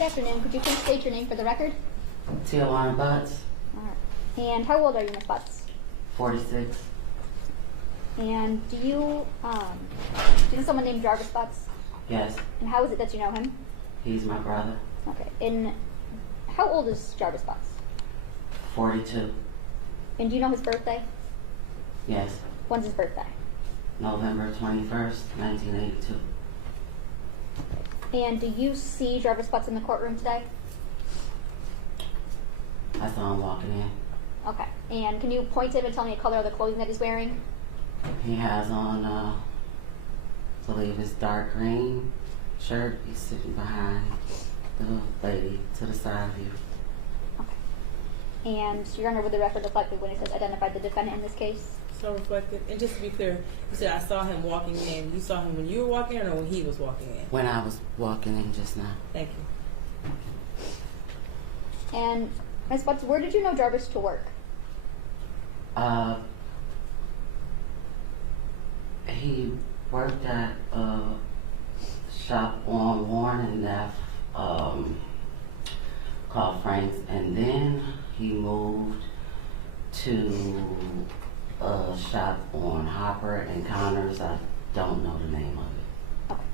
Good afternoon. Could you please state your name for the record? Tijuana Butts, All right. And how old are you, Miss Butts? 46. And do you know someone named Jarvis Butts? Yes, And how is it that you know him? he's my brother. Okay. And how old is Jarvis Butts? 42. And do you know his birthday? Yes, When's his birthday? November 21st, 1982. And do you see Jarvis Butts in the courtroom today? I saw him walking in. Okay. And can you point to him and tell me the color of the clothing that he's wearing? He has on, I believe it's dark green shirt. He's sitting behind the lady to the side of you. Okay. And Your Honor, would the record reflect when it says identified the defendant in this case? So reflected. And just to be clear, you said I saw him walking in. You saw him when you were walking in or when he was walking in? When I was walking in just now. Thank you. And Ms. Butts, where did you know Jarvis to work? He worked at a shop on Warren and Neff, called Frank's, and then he moved to a shop on Hopper and Connors. I don't know the name of it. Okay.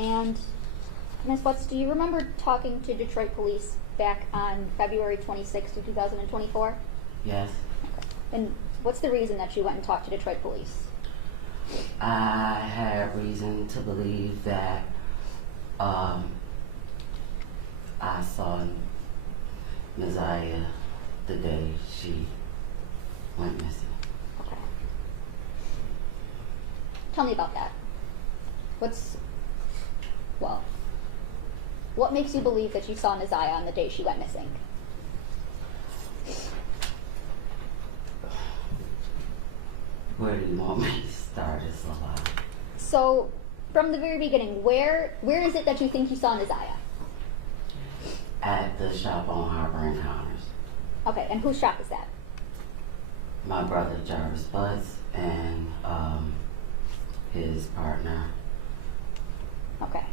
And Ms. Butts, do you remember talking to Detroit police back on February 26, 2024? Yes. Okay. And what's the reason that you went and talked to Detroit police? I had reason to believe that I saw Messiah the day she went missing. Okay. Tell me about that. What makes you believe that you saw Naziah on the day she went missing? Where do you want me to start this a lot? So, from the very beginning, where is it that you think you saw Naziah? At the shop on Harbor and Connors. Okay, and whose shop is that? My brother Jarvis Butts and his partner. Okay.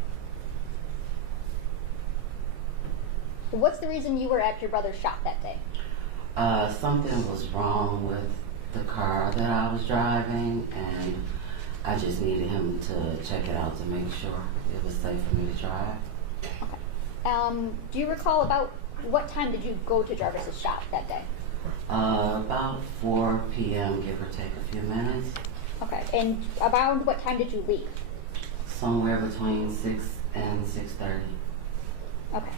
What's the reason you were at your brother's shop that day? Something was wrong with the car that I was driving, and I just needed him to check it out to make sure it was safe for me to drive. Okay. Do you recall about what time did you go to Jarvis's shop that day? About 4 p.m., give or take a few minutes. Okay. And around what time did you leave? Somewhere between 6 and 6:30. Okay.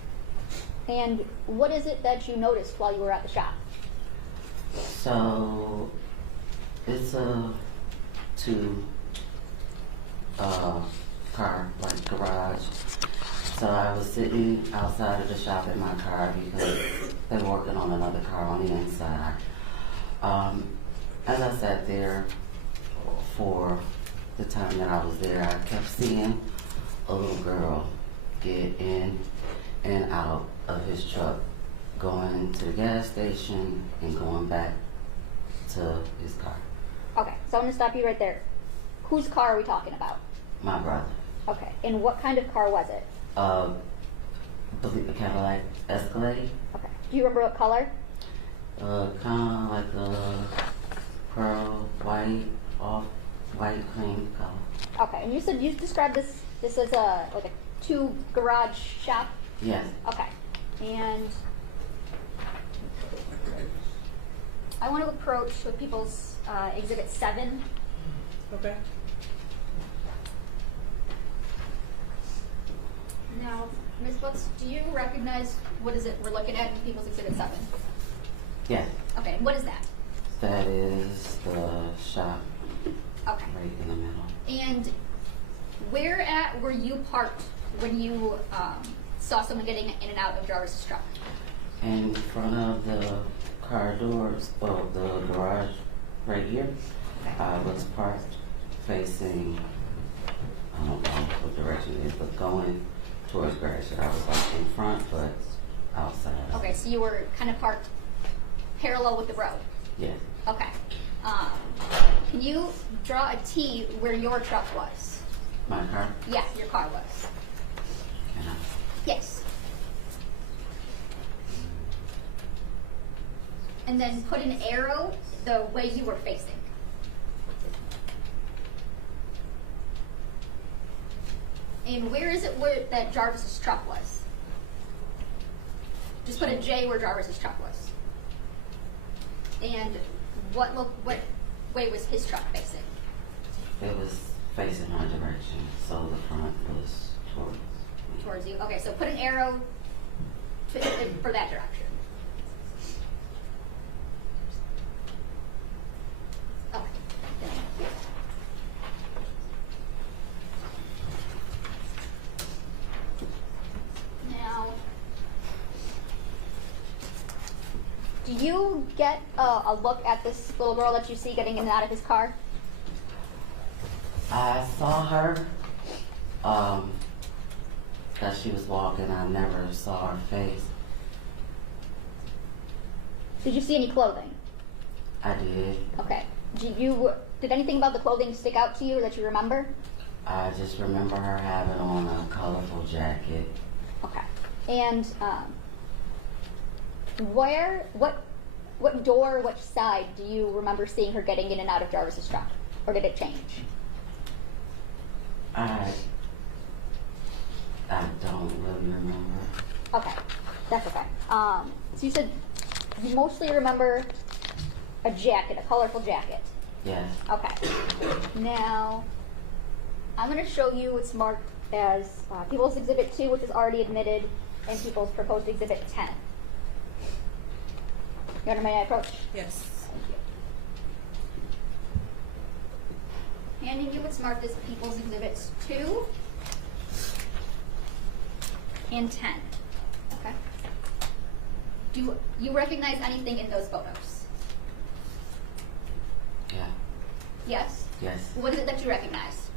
And what is it that you noticed while you were at the shop? So it's a car, like garage. So I was sitting outside of the shop in my car because they were working on another car on the inside. As I sat there for the time that I was there, I kept seeing a little girl get in and out of his truck, going to the gas station and going back to his car. Okay, so I'm going to stop you right there. Whose car are we talking about? My brother. Okay, and what kind of car was it? I believe a Cadillac Escalade. Okay. Do you remember what color? Kind of like a pearl white, off white cream color. Okay, and you said you described this as like a two garage shop? Yes. Okay. And I want to approach with people's Exhibit 7. Okay. Now, Ms. Butts, do you recognize what is it we're looking at in People's Exhibit 7? Yes. Okay, and what is that? That is the shop Okay. right in the middle. And where at were you parked when you saw someone getting in and out of Jarvis' truck? In front of the car doors of the garage right here. Okay. I was parked facing, I don't know what direction it is, but going towards Gratiot. I was like in front, but outside. Okay, so you were kind of parked parallel with the road. Yes. Okay. Can you draw a T where your truck was? My car? Yeah, your car was. Can I? Yes. And then put an arrow the way you were facing. And where is it where that Jarvis's truck was? Just put a J where Jarvis's truck was. And what way was his truck facing? It was facing our direction, so the front was towards me. Towards you. Okay, so put an arrow for that direction. Okay. Now, do you get a look at this little girl that you see getting in and out of his car? I saw her, as she was walking. I never saw her face. Did you see any clothing? I did. Okay. Did anything about the clothing stick out to you or that you remember? I just remember her having on a colorful jacket. Okay. And what door, which side do you remember seeing her getting in and out of Jarvis's truck? Or did it change? I don't really remember. Okay. That's okay. So you said you mostly remember a jacket, a colorful jacket. Yes. Okay. Now, I'm going to show you what's marked as People's Exhibit 2, which is already admitted, and People's Proposed Exhibit 10. You understand my approach? Yes. Thank you. Handing you what's marked as People's Exhibits 2 and 10. Okay. Do you recognize anything in those photos? Yeah. Yes? Yes. What is it that you recognize?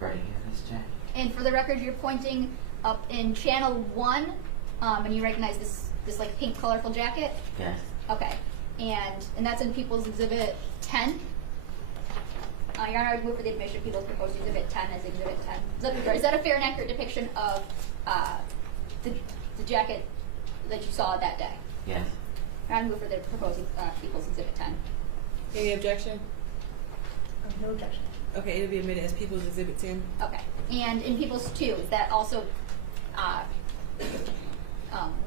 Right here, this jacket. And for the record, you're pointing up in channel 1, and you recognize this like pink colorful jacket? Yes. Okay. And that's in People's Exhibit 10? Your Honor, I would move for the admission of People's Proposed Exhibit 10 as Exhibit 10. Is that a fair and accurate depiction of the jacket that you saw that day? Yes. Your Honor, I move for the proposed People's Exhibit 10. Any objection? No objection. Okay, it'll be admitted as People's Exhibit 10. Okay. And in People's 2, is that also,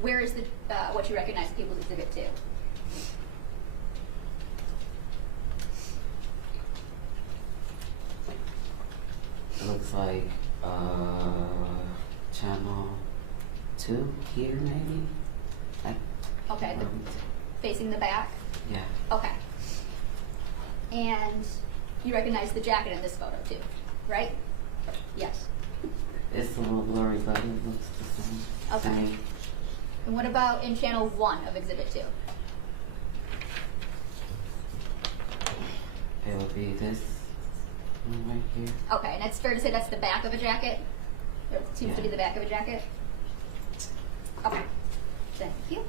where is the what you recognize People's Exhibit 2? It looks like channel 2 here, maybe. Like, Okay, facing the back? yeah. Okay. And you recognize the jacket in this photo too, right? Yes. It's a little blurry, but it looks the same. Okay. to me. And what about in channel 1 of Exhibit 2? It would be this one right here. Okay, and it's fair to say that's the back of a jacket? It seems to be the back of a jacket? Okay. Thank you.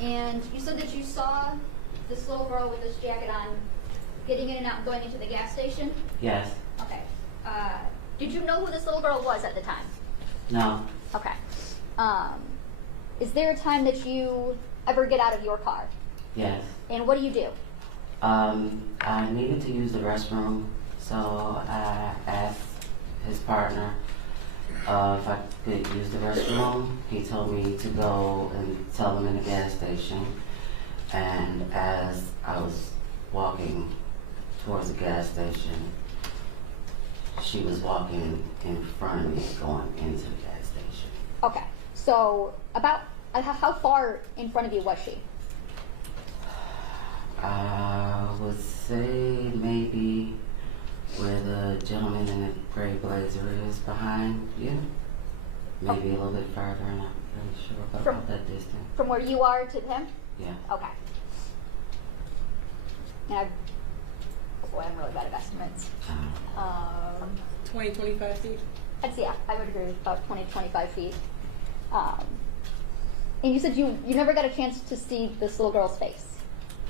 And you said that you saw this little girl with this jacket on getting in and out and going into the gas station? Yes. Okay. Did you know who this little girl was at the time? No. Okay. Is there a time that you ever get out of your car? Yes. And what do? I needed to use the restroom, so I asked his partner if I could use the restroom. He told me to go and tell him in the gas station. And as I was walking towards the gas station, she was walking in front of me going into the gas station. Okay. So about how far in front of you was she? I would say maybe where the gentleman in the gray blazer is behind you. Maybe a little bit farther, I'm not really sure about that distance. From where you are to him? Yeah. Okay. And boy, I'm really bad at estimates. 20, 25 feet? I would agree with about 20, 25 feet. And you said you never got a chance to see this little girl's face.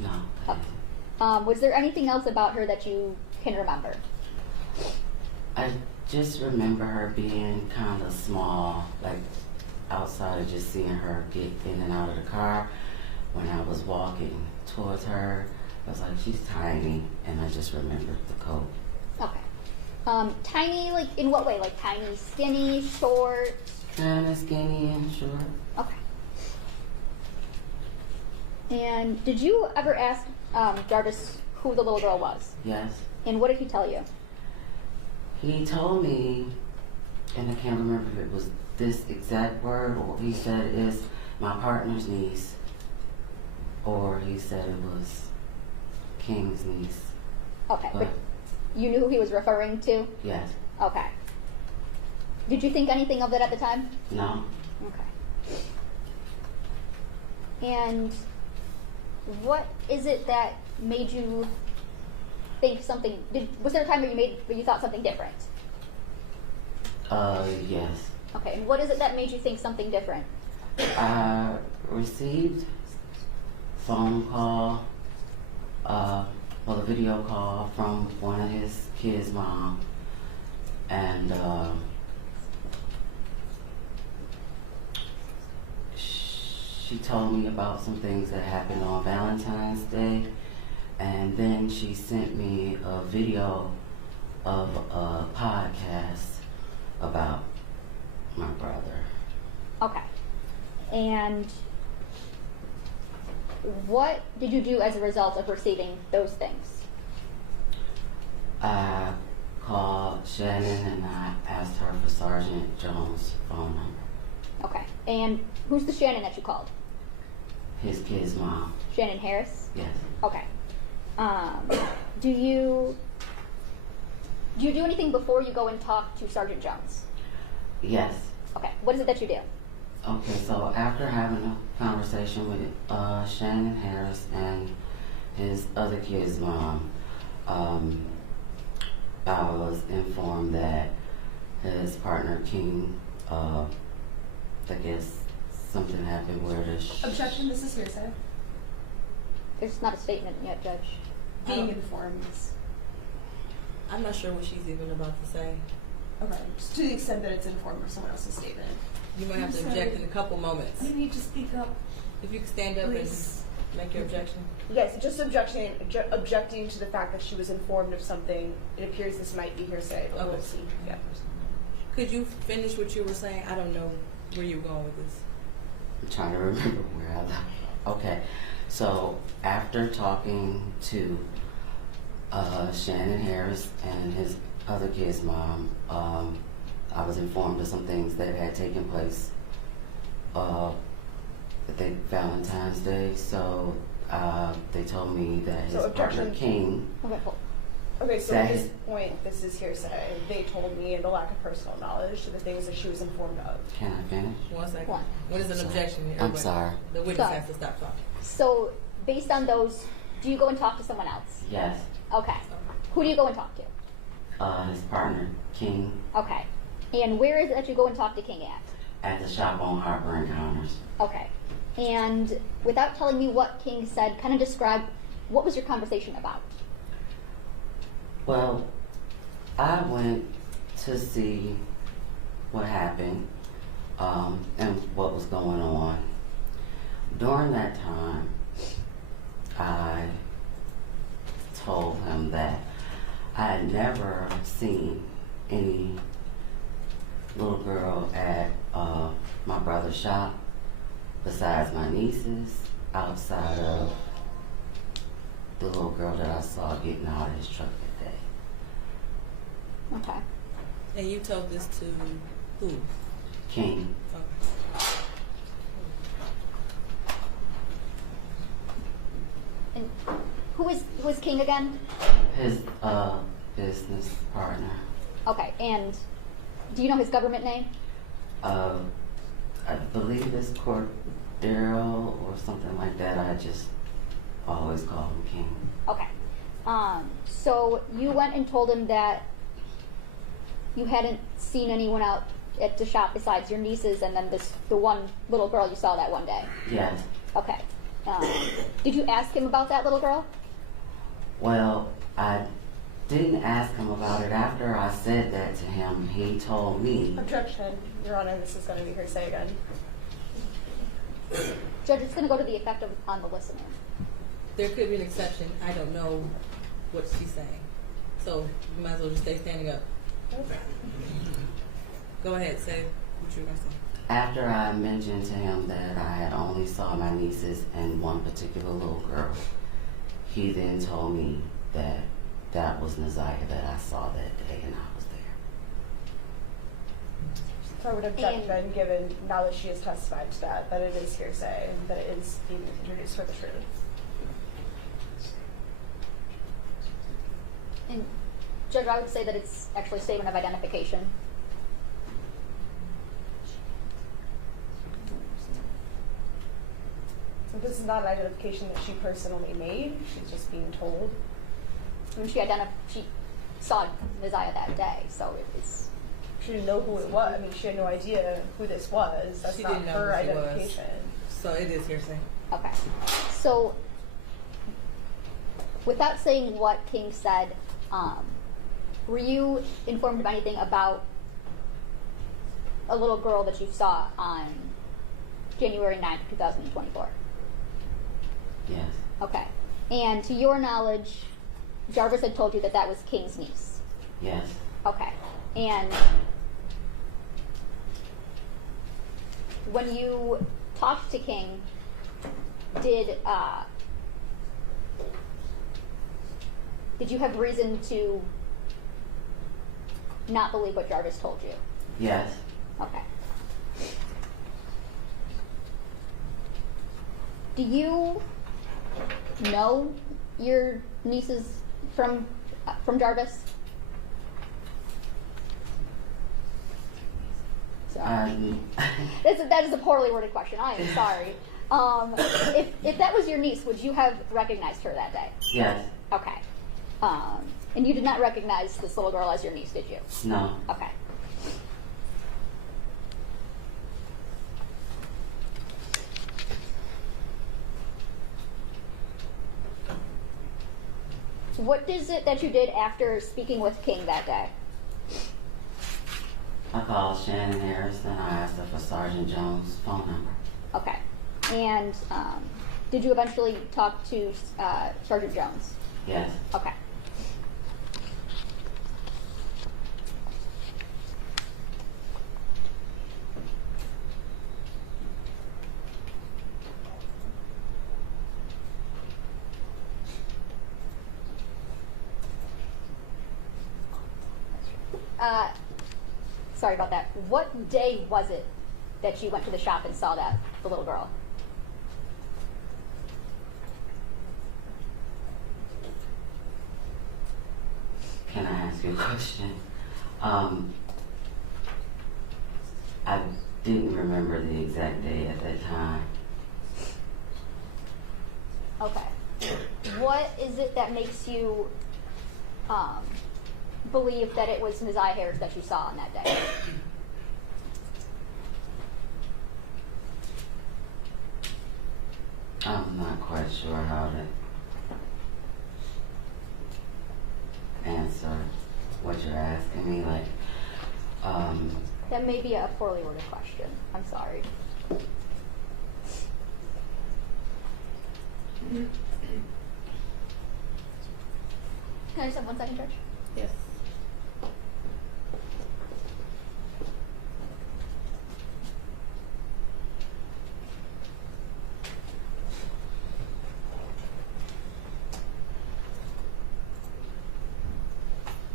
No. Was there anything else about her that you can remember? I just remember her being kind of small, like outside of just seeing her get in and out of the car. When I was walking towards her, I was like, she's tiny, and I just remembered the coat. Okay. Tiny, like in what way? Like tiny, skinny, short? Kind of skinny and short. Okay. And did you ever ask Jarvis who the little girl was? Yes. And what did he tell you? He told me, and I can't remember if it was this exact word, or he said it's my partner's niece, or he said it was King's niece. Okay, but But you knew who he was referring to? yes. Okay. Did you think anything of it at the time? No. Okay. And what is it that made you think something? Was there a time where you thought something different? Yes. Okay. And what is it that made you think something different? I received phone call, a video call from one of his kids' mom, and she told me about some things that happened on Valentine's Day, and then she sent me a video of a podcast about my brother. Okay. And what did you do as a result of receiving those things? I called Shannon and I asked her for Sergeant Jones' phone number. Okay. And who's the Shannon that you called? His kid's mom. Shannon Harris? Yes. Okay. Do you do anything before you go and talk to Sergeant Jones? Yes. Okay. What is it that you do? Okay, so after having a conversation with Shannon Harris and his other kid's mom, I was informed that his partner King, I guess something happened where the Objection, this is hearsay. There's not a statement yet, Judge. Being informed is I'm not sure what she's even about to say. okay. Just to the extent that it's informed of someone else's statement. You might have to object in a couple moments. You need to speak up. If you could stand up Please. and make your objection. Yes, just objecting to the fact that she was informed of something. It appears this might be hearsay, but we'll Okay. see. Yeah. Could you finish what you were saying? I don't know where you were going with this. I'm trying to remember where I left. Okay, so after talking to Shannon Harris and his other kid's mom, I was informed of some things that had taken place I think Valentine's Day. So they told me that his So partner objection. King. Okay, cool. Okay, so That at this is- point, this is hearsay. They told me, and the lack of personal knowledge to the things that she was informed of. Can I finish? 1 second. One. What is an Sorry. objection? I'm Everybody- sorry. The witness Sorry. has to stop talking. So, based on those, do you go and talk to someone else? Yes. Okay. Who do you go and talk to? His partner King Okay. And where is it that you go and talk to King at? at the shop on Harbor Encounters. Okay. And without telling me what King said, kind of describe what was your conversation about? Well, I went to see what happened and what was going on. During that time, I told him that I had never seen any little girl at my brother's shop besides my nieces, outside of the little girl that I saw getting out of his truck that day. Okay. And you told this to who? King. Okay. And who is King again? His business partner. Okay. And do you know his government name? I believe it's Cordero or something like that. I just always call him King. Okay. So you went and told him that you hadn't seen anyone out at the shop besides your nieces and then the one little girl you saw that one day. Yes. Okay. Did you ask him about that little girl? Well, I didn't ask him about it. After I said that to him, he told me. Objection, Your Honor, this is going to be hearsay again. Judge, it's going to go to the effect of on the listener. There could be an exception. I don't know what she's saying. So you might as well just stay standing up. Go ahead, say what you were going to say. After I mentioned to him that I had only saw my nieces and one particular little girl, he then told me that that was Naziah that I saw that day and I was there. So I would object then, given now that she has testified to that it is hearsay and that it is being introduced for the truth. And Judge, I would say that it's actually a statement of identification. So this is not an identification that she personally made. She's just being told. I mean, she saw Naziah that day, so it's. She didn't know who it was. I mean, she had no idea who this was. That's She not didn't know her who she was. identification. So it is hearsay. Okay. So, without saying what King said, were you informed of anything about a little girl that you saw on January 9th, 2024? Yes. Okay. And to your knowledge, Jarvis had told you that that was King's niece? Yes. Okay. And when you talked to King, did you have reason to not believe what Jarvis told you? Yes. Okay. Do you know your nieces from Jarvis? Sorry. That is a poorly worded question. I am sorry. If that was your niece, would you have recognized her that day? Yes. Okay. And you did not recognize this little girl as your niece, did you? No. Okay. What is it that you did after speaking with King that day? I called Shannon Harrison. I asked her for Sergeant Jones' phone number. Okay. And did you eventually talk to Sergeant Jones? Yes. Okay. Sorry about that. What day was it that you went to the shop and saw the little girl? Can I ask you a question? I didn't remember the exact day at that time. Okay. What is it that makes you believe that it was Naziah Harris that you saw on that day? I'm not quite sure how to answer what you're asking me. That may be a poorly worded question. I'm sorry. Can I just have 1 second, Judge? Yes.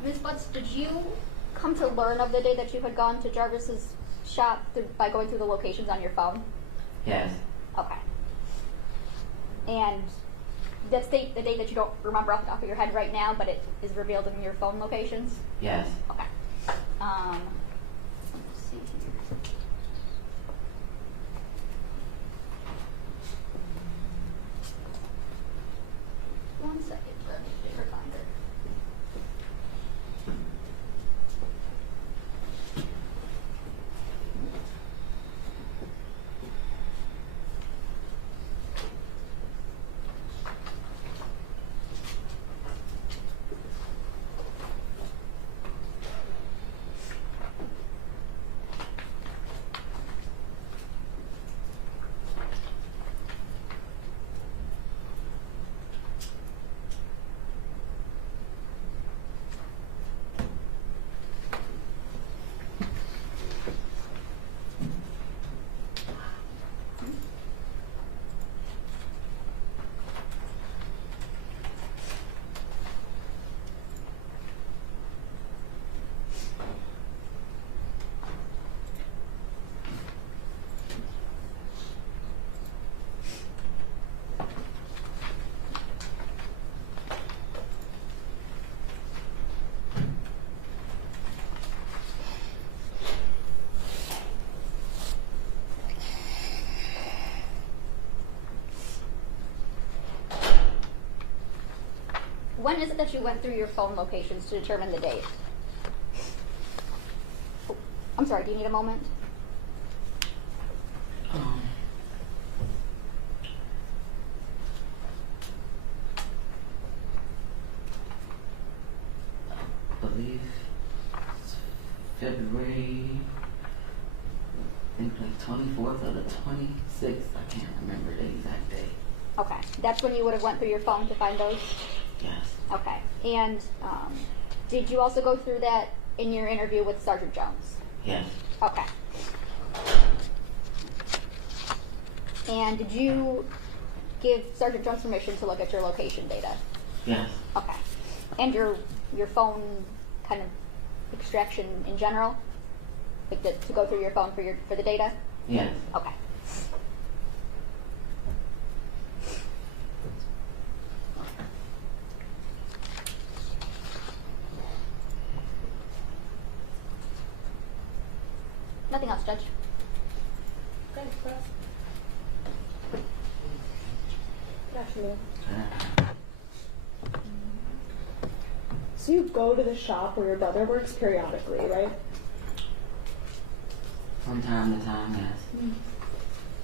Ms. Butts, did you come to learn of the day that you had gone to Jarvis's shop by going through the locations on your phone? Yes. Okay. And that's the day that you don't remember off the top of your head right now, but it is revealed in your phone locations? Yes. Okay. Let's see here. One second, let me get her finder. when is it that you went through your phone locations to determine the date? Oh, I'm sorry, do you need a moment? I believe it's February, I think like 24th or the 26th. I can't remember the exact date. Okay, that's when you would have went through your phone to find those? Yes. Okay, and did you also go through that in your interview with Sergeant Jones? Yes. Okay. And did you give Sergeant Jones permission to look at your location data? Yes. Okay. And your phone kind of extraction in general? Like to go through your phone for the data? Yes. Okay. Nothing else, Judge. Okay, press. Good afternoon. Uh, So you go to the shop where your brother works periodically, right? From time to time, yes.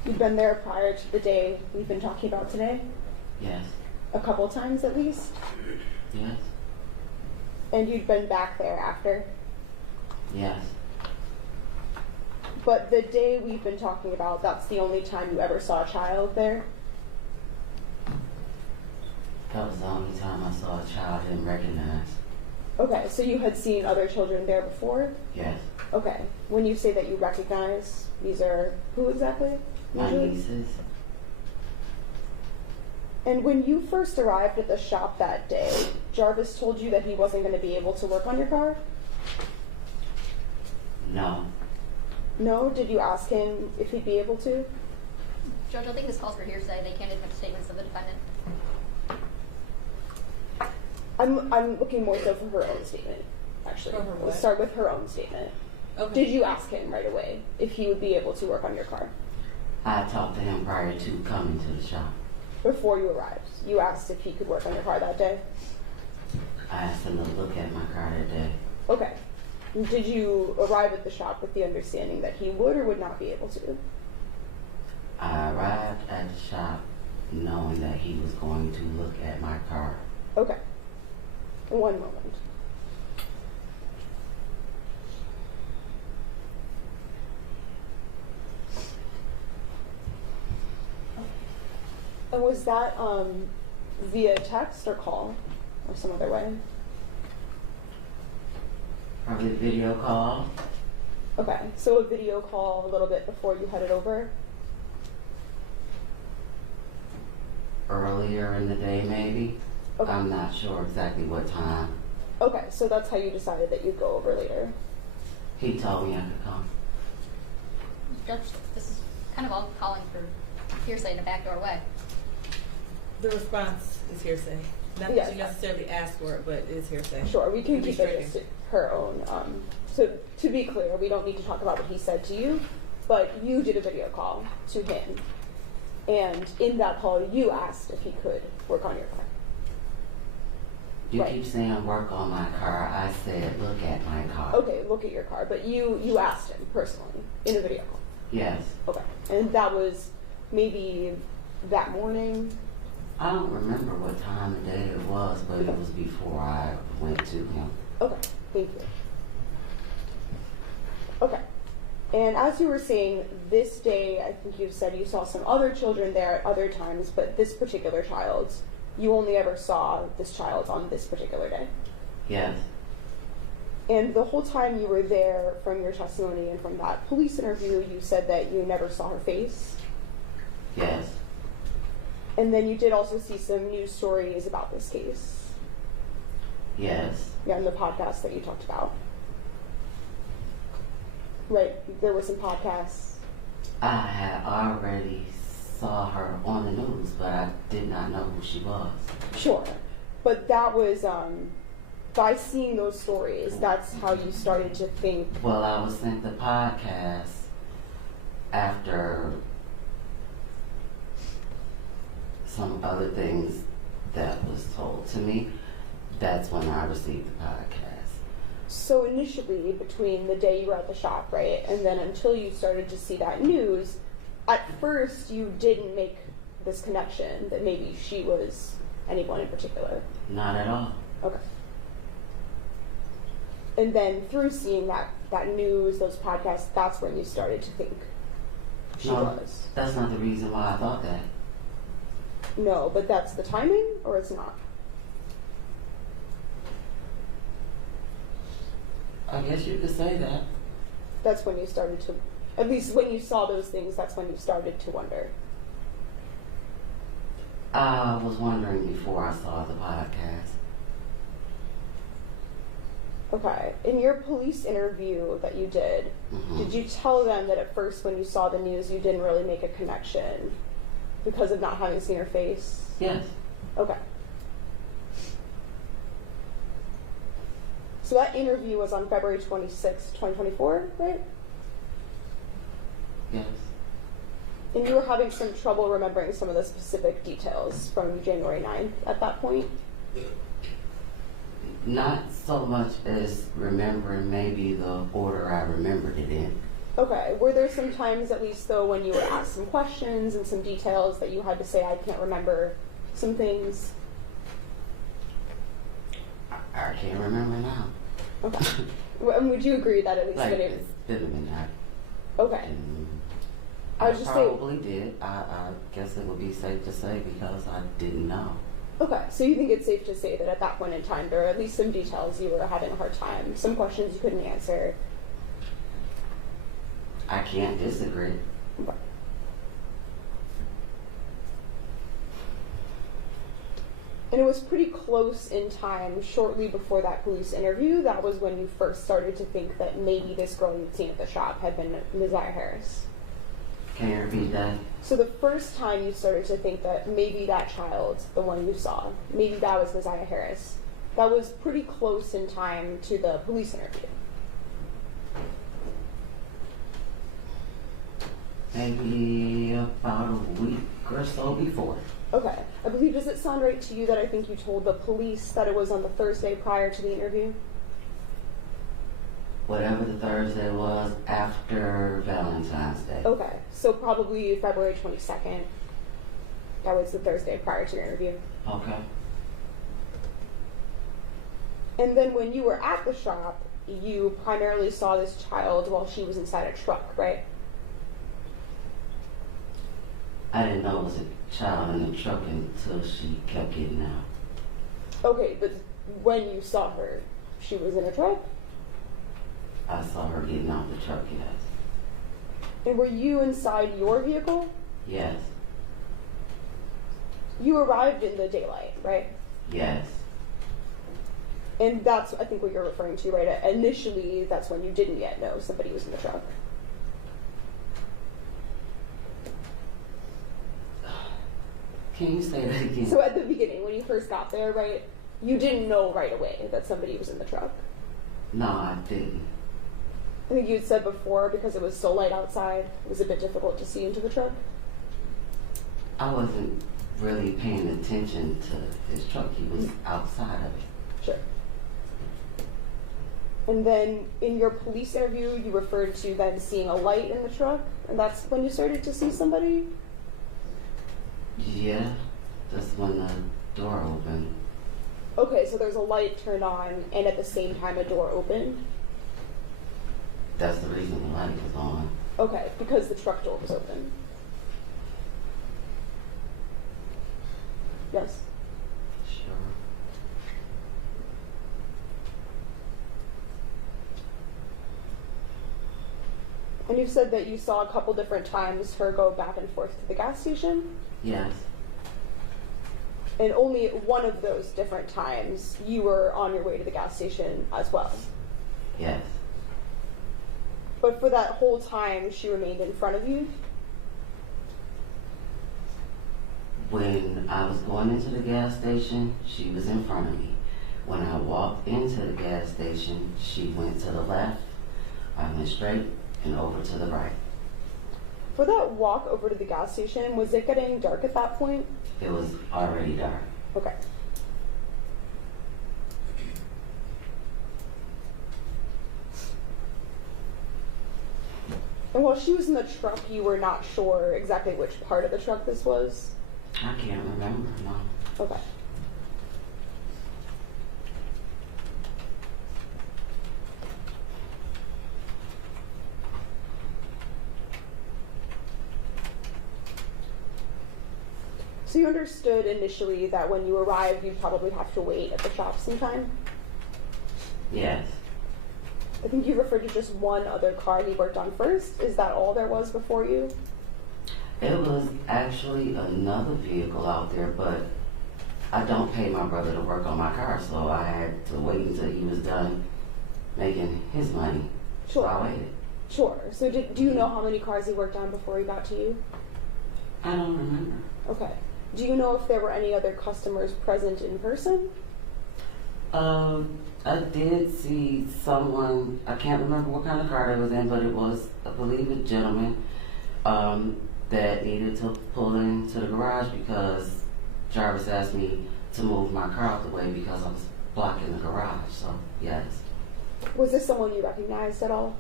You've been there prior to the day we've been talking about today? Yes. A couple times at least? Yes. And you'd been back there after? Yes. But the day we've been talking about, that's the only time you ever saw a child there? That was the only time I saw a child I didn't recognize. Okay, so you had seen other children there before? Yes. Okay. When you say that you recognize, these are who exactly? My usually? nieces. And when you first arrived at the shop that day, Jarvis told you that he wasn't going to be able to work on your car? No. No? Did you ask him if he'd be able to? Judge, I think this calls for hearsay. They can't admit statements of the defendant. I'm looking more so for her own statement, actually. For her what? Let's start with her own statement. Okay. Did you ask him right away if he would be able to work on your car? I talked to him prior to coming to the shop. Before you arrived, you asked if he could work on your car that day? I asked him to look at my car that day. Okay. Did you arrive at the shop with the understanding that he would or would not be able to? I arrived at the shop knowing that he was going to look at my car. Okay. One moment. And was that via text or call or some other way? Probably video call. Okay, so a video call a little bit before you headed over? Earlier in the day, maybe. Okay. I'm not sure exactly what time. Okay, so that's how you decided that you'd go over later. He told me I could come. Judge, this is kind of all calling for hearsay in a backdoor way. The response is hearsay. Not Yes. that you necessarily asked for it, but it's hearsay. Sure, we can Be keep it just her own. So to be clear, we don't need to talk about what he said to you, but you did a video call to him. And in that call, you asked if he could work on your car. You Right. keep saying work on my car. I said look at my car. Okay, look at your car, but you asked him personally in a video call. Yes. Okay, and that was maybe that morning. I don't remember what time of day it was, but it was before I went to him. Okay, thank you. Okay, and as you were saying, this day, I think you said you saw some other children there at other times, but this particular child, you only ever saw this child on this particular day. Yes. And the whole time you were there, from your testimony and from that police interview, you said that you never saw her face. Yes. And then you did also see some news stories about this case. Yes. Yeah, in the podcast that you talked about. Right, there were some podcasts. I had already saw her on the news, but I did not know who she was. Sure. But that was, by seeing those stories, that's how you started to think. Well, I was sent the podcast after some other things that was told to me, That's when I received the podcast. So initially, between the day you were at the shop, right, and then until you started to see that news, at first you didn't make this connection that maybe she was anyone in particular. Not at all. Okay. And then through seeing that news, those podcasts, that's when you started to think she No, was. that's not the reason why I thought that. No, but that's the timing, or it's not? I guess you could say that. That's when you started to, at least when you saw those things, that's when you started to wonder. I was wondering before I saw the podcast. Okay. In your police interview that you did, did you tell them that at first when you saw the news you didn't really make a connection because of not having seen her face? Yes. Okay. So that interview was on February 26, 2024, right? Yes. And you were having some trouble remembering some of the specific details from January 9th at that point? Not so much as remembering maybe the order I remembered it in. Okay. Were there some times, at least though, when you were asked some questions and some details that you had to say, I can't remember some things? I can't remember now. Okay. And would you agree that at least Like, when it it could have been that. okay. And I I was just saying- probably did. I guess it would be safe to say because I didn't know. Okay, so you think it's safe to say that at that point in time, there are at least some details you were having a hard time, some questions you couldn't answer. I can't disagree. Okay. And it was pretty close in time, shortly before that police interview, that was when you first started to think that maybe this girl you'd seen at the shop had been Messiah Harris. Can you repeat that? So the first time you started to think that maybe that child, the one you saw, maybe that was Messiah Harris, that was pretty close in time to the police interview. Maybe about a week or so before. Okay. I believe, does it sound right to you that I think you told the police that it was on the Thursday prior to the interview? Whatever the Thursday was after Valentine's Day. Okay. So probably February 22nd. That was the Thursday prior to your interview. Okay. And then when you were at the shop, you primarily saw this child while she was inside a truck, right? I didn't know it was a child in the truck until she kept getting out. Okay, but when you saw her, she was in a truck? I saw her getting out the truck, yes. And were you inside your vehicle? Yes. You arrived in the daylight, right? Yes. And that's, I think, what you're referring to, right? Initially, that's when you didn't yet know somebody was in the truck. Can you say that again? So at the beginning, when you first got there, right, you didn't know right away that somebody was in the truck. No, I didn't. I think you had said before, because it was so light outside, it was a bit difficult to see into the truck. I wasn't really paying attention to his truck. He was outside of it. Sure. And then in your police interview, you referred to then seeing a light in the truck, and that's when you started to see somebody? Yeah, that's when the door opened. Okay, so there's a light turned on, and at the same time a door opened? That's the reason the light was on. Okay, because the truck door was open. Yes? Sure. And you said that you saw a couple different times her go back and forth to the gas station? Yes. And only one of those different times you were on your way to the gas station as well. Yes. But for that whole time, she remained in front of you? When I was going into the gas station, she was in front of me. When I walked into the gas station, she went to the left, I went straight, and over to the right. For that walk over to the gas station, was it getting dark at that point? It was already dark. Okay. And while she was in the truck, you were not sure exactly which part of the truck this was? I can't remember, no. Okay. So you understood initially that when you arrived, you'd probably have to wait at the shop sometime? Yes. I think you referred to just one other car he worked on first. Is that all there was before you? It was actually another vehicle out there, but I don't pay my brother to work on my car, so I had to wait until he was done making his money. Sure. So I waited. Sure. So do you know how many cars he worked on before he got to you? I don't remember. Okay. Do you know if there were any other customers present in person? I did see someone, I can't remember what kind of car they was in, but it was, I believe, a gentleman that needed to pull into the garage because Jarvis asked me to move my car out the way because I was blocking the garage, so yes. Was this someone you recognized at all?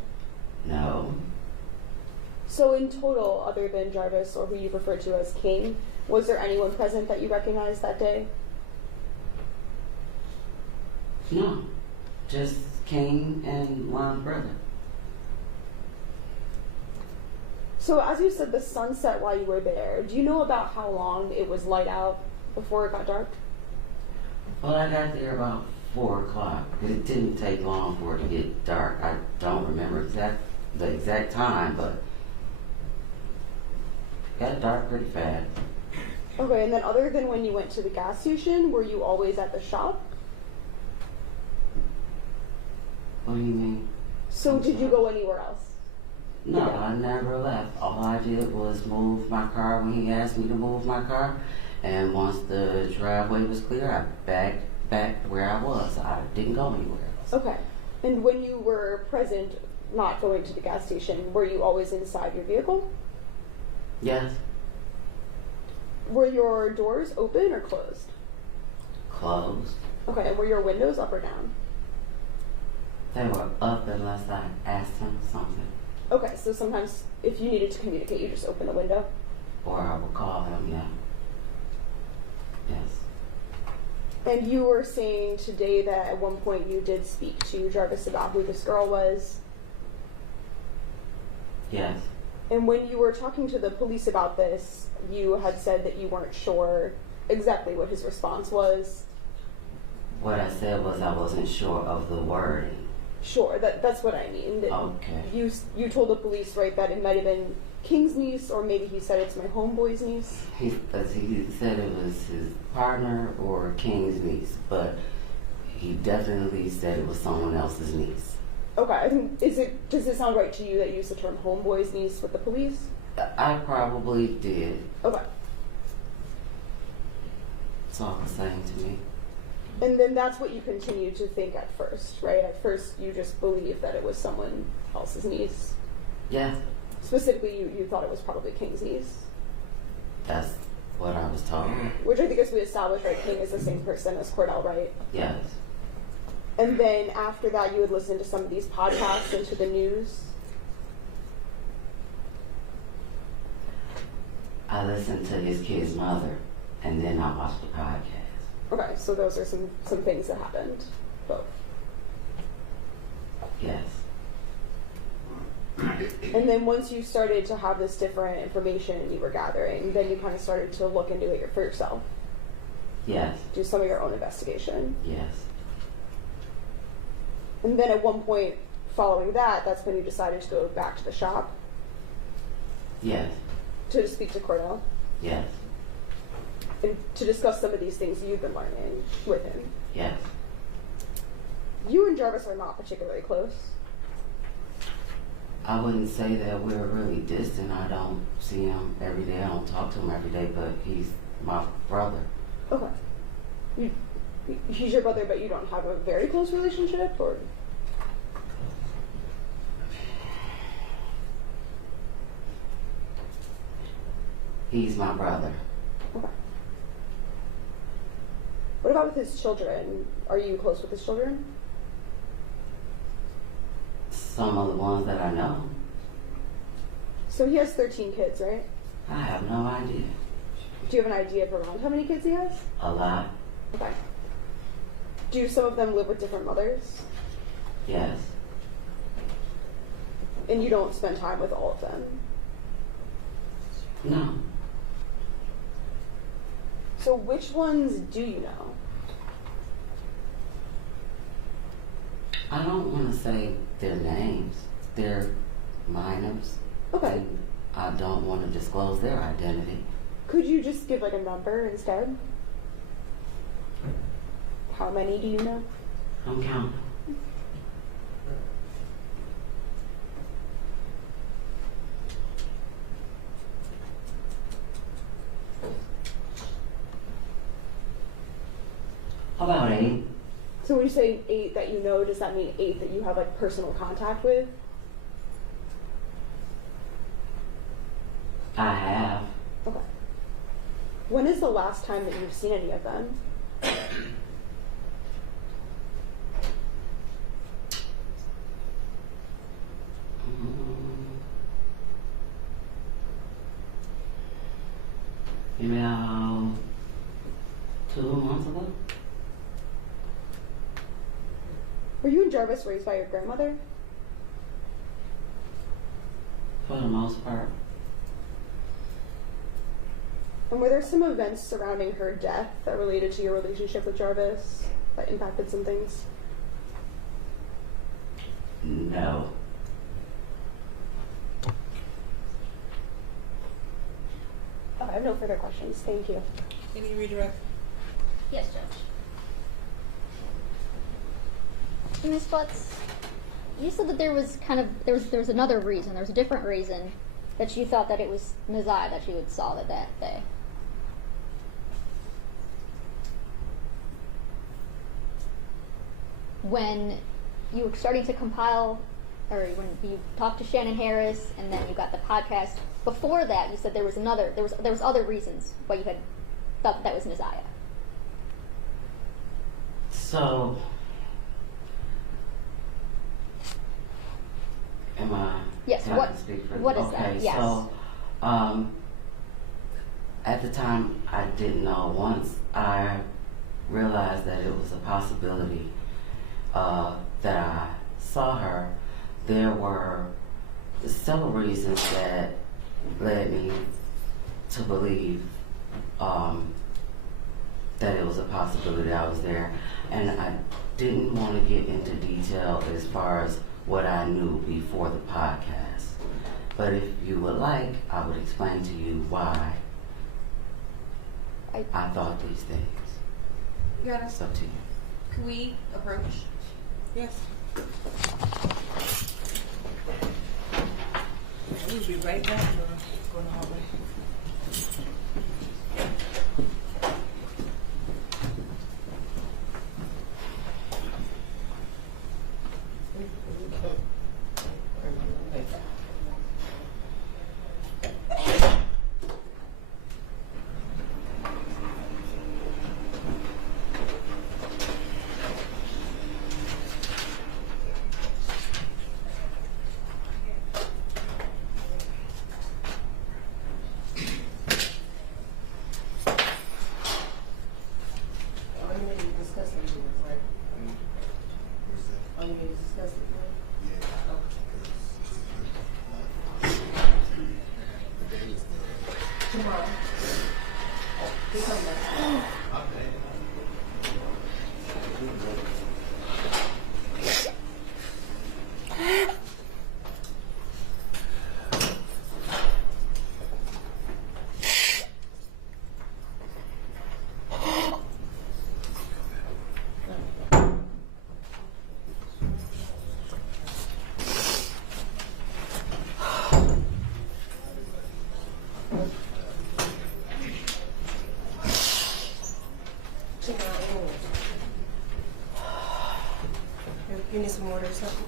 No. So in total, other than Jarvis, or who you referred to as King, was there anyone present that you recognized that day? No. Just King and my brother. So as you said, the sun set while you were there. Do you know about how long it was light out before it got dark? Well, I got there about 4 o'clock. It didn't take long for it to get dark. I don't remember the exact time, but it got dark pretty fast. Okay, and then other than when you went to the gas station, were you always at the shop? What do you mean? So did you go anywhere else? No, I never left. All I did was move my car when he asked me to move my car. And once the driveway was clear, I backed back where I was. I didn't go anywhere else. Okay. And when you were present, not going to the gas station, were you always inside your vehicle? Yes. Were your doors open or closed? Closed. Okay, and were your windows up or down? They were up unless I asked him something. Okay, so sometimes if you needed to communicate, you just open the window? Or I would call him, yeah. Yes. And you were saying today that at one point you did speak to Jarvis about who this girl was. Yes. And when you were talking to the police about this, you had said that you weren't sure exactly what his response was. What I said was I wasn't sure of the wording. Sure, that's what I mean. That Okay. You told the police, right, that it might have been King's niece, or maybe he said it's my homeboy's niece. He said it was his partner or King's niece, but he definitely said it was someone else's niece. Okay, I think, does it sound right to you that you used the term homeboy's niece with the police? I probably did. Okay. It's all the same to me. And then that's what you continued to think at first, right? At first you just believed that it was someone else's niece. Yeah, Specifically, you thought it was probably King's niece. that's what I was told. Which I think, as we established, right, King is the same person as Cordell, right? Yes. And then after that, you would listen to some of these podcasts and to the news. I listened to his kid's mother, and then I watched the podcast. Okay, so those are some things that happened. Both. Yes. And then once you started to have this different information you were gathering, then you kind of started to look into it for yourself. Yes. Do some of your own investigation. Yes. And then at one point following that, that's when you decided to go back to the shop Yes. to speak to Cordell Yes. and to discuss some of these things you've been learning with him. Yes. You and Jarvis are not particularly close. I wouldn't say that we're really distant. I don't see him every day. I don't talk to him every day, but he's my brother. Okay. He's your brother, but you don't have a very close relationship, or? He's my brother. Okay. What about with his children? Are you close with his children? Some of the ones that I know. So he has 13 kids, right? I have no idea. Do you have an idea of around how many kids he has? A lot? Okay. Do some of them live with different mothers? Yes. And you don't spend time with all of them? No. So which ones do you know? I don't want to say their names. They're minors. Okay. And I don't want to disclose their identity. Could you just give like a number instead? How many do you know? I'm counting. About 8. So when you say 8 that you know, does that mean 8 that you have like personal contact with? I have. Okay. When is the last time that you've seen any of them? Maybe about 2 months ago. Were you and Jarvis raised by your grandmother? For the most part. And were there some events surrounding her death that related to your relationship with Jarvis that impacted some things? No. Oh, I have no further questions. Thank you. Can you redirect? Yes, Judge. Ms. Butts, you said that there was another reason, there was a different reason that you thought that it was Nazai that you had saw that day. When you were starting to compile, or when you talked to Shannon Harris, and then you got the podcast, before that you said there was other reasons why you had thought that was Nazaya. So, am I? Yes. Can I speak for What is okay, that? Yes. So, at the time, I didn't know. Once I realized that it was a possibility that I saw her, there were several reasons that led me to believe that it was a possibility I was there. And I didn't want to get into detail as far as what I knew before the podcast. But if you would like, I would explain to you why I thought these things. Your Honor, It's up to you. can we approach? Yes. We'll be right back. Go in the hallway. You need some water or something?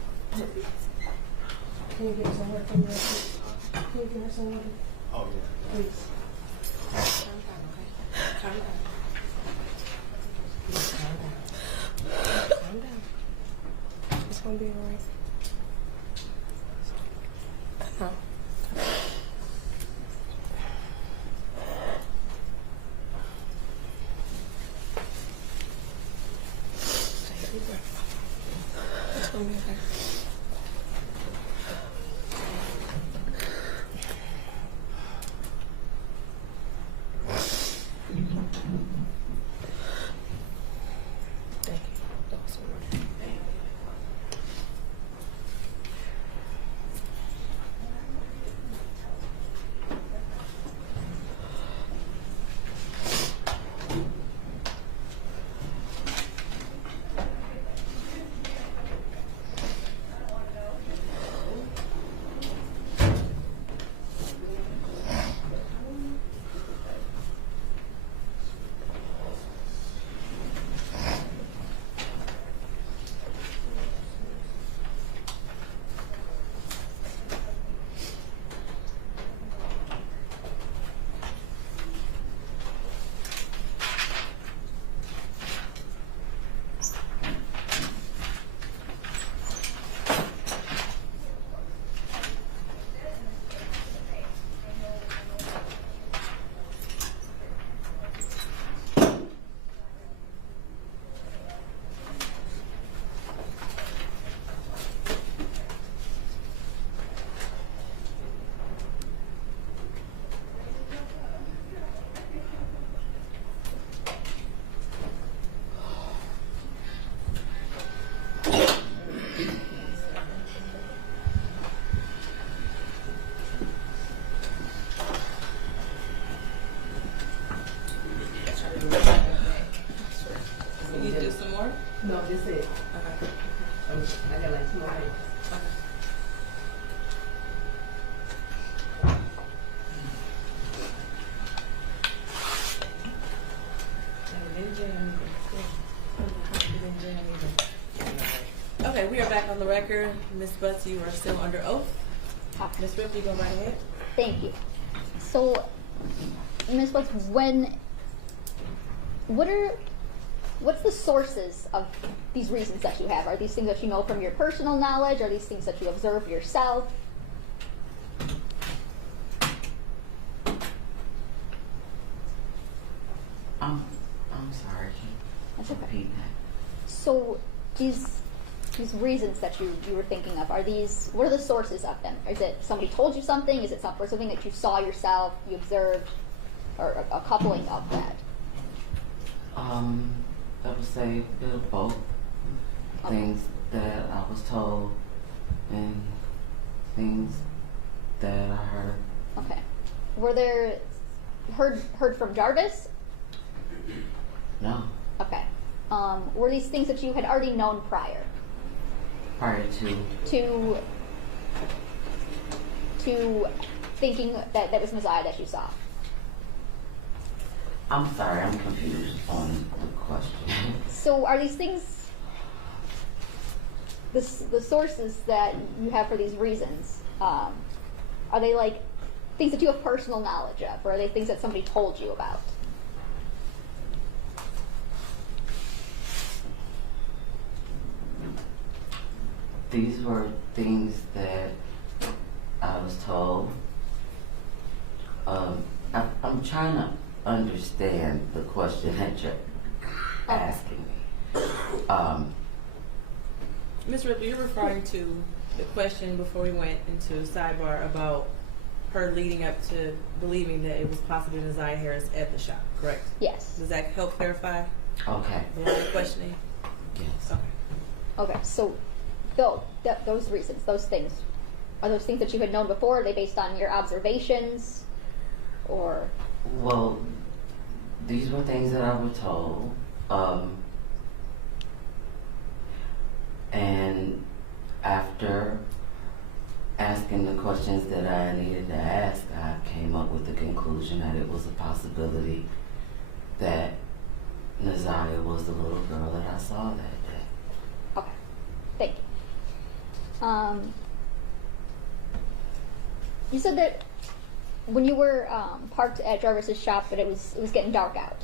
Can you get some water from your Can you give her some water? Oh, yeah. Please. Calm down, okay? Calm down. Please calm down. Calm down. It's gonna be alright. Come on. me, okay? Thank you. That was so much. You need to do some more? No, just it. Okay. I got like 2 more minutes. Okay, we are back on the record. Ms. Butts, you are still under oath. Ms. Ripley, go right ahead. Thank you. So, Ms. Butts, what's the sources of these reasons that you have? Are these things that you know from your personal knowledge? Are these things that you observe yourself? I'm sorry. That's okay. Repeat that. So these reasons that you were thinking of, what are the sources of them? Is it somebody told you something? Is it something that you saw yourself, you observed, or a coupling of that? I would say a bit of both. Okay. Things that I was told and things that I heard. Okay. Were there heard from Jarvis? No. Okay. Were these things that you had already known prior Prior to to thinking that was Messiah that you saw? I'm sorry, I'm confused on the question. So are these things the sources that you have for these reasons? Are they like things that you have personal knowledge of, or are they things that somebody told you about? These were things that I was told. I'm trying to understand the question that you're asking me. Ms. Ripley, you're referring to the question before we went into sidebar about her leading up to believing that it was possibly Nasiah Harris at the shop, correct? Yes. Does that help clarify Okay. the line of questioning? Yes. Okay. Okay. So those reasons, those things, are those things that you had known before? Are they based on your observations, or? Well, these were things that I was told. And after asking the questions that I needed to ask, I came up with the conclusion that it was a possibility that Nasiah was the little girl that I saw that day. Okay. Thank you. You said that when you were parked at Jarvis's shop, that it was getting dark out.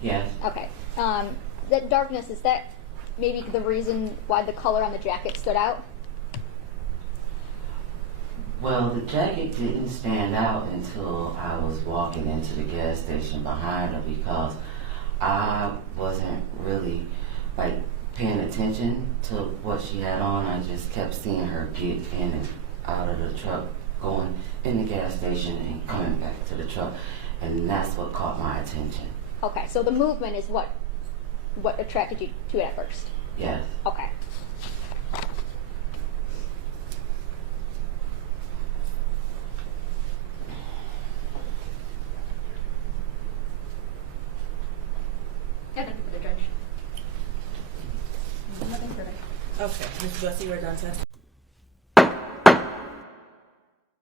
Yes. Okay. That darkness, is that maybe the reason why the color on the jacket stood out? Well, the jacket didn't stand out until I was walking into the gas station behind her, because I wasn't really, like, paying attention to what she had on. I just kept seeing her get in and out of the truck, going in the gas station and coming back to the truck. And that's what caught my attention. Okay, so the movement is what attracted you to it at first. Yes. Okay. Nothing for the judge. Nothing further. Okay, Ms. Bussey, we're done testifying.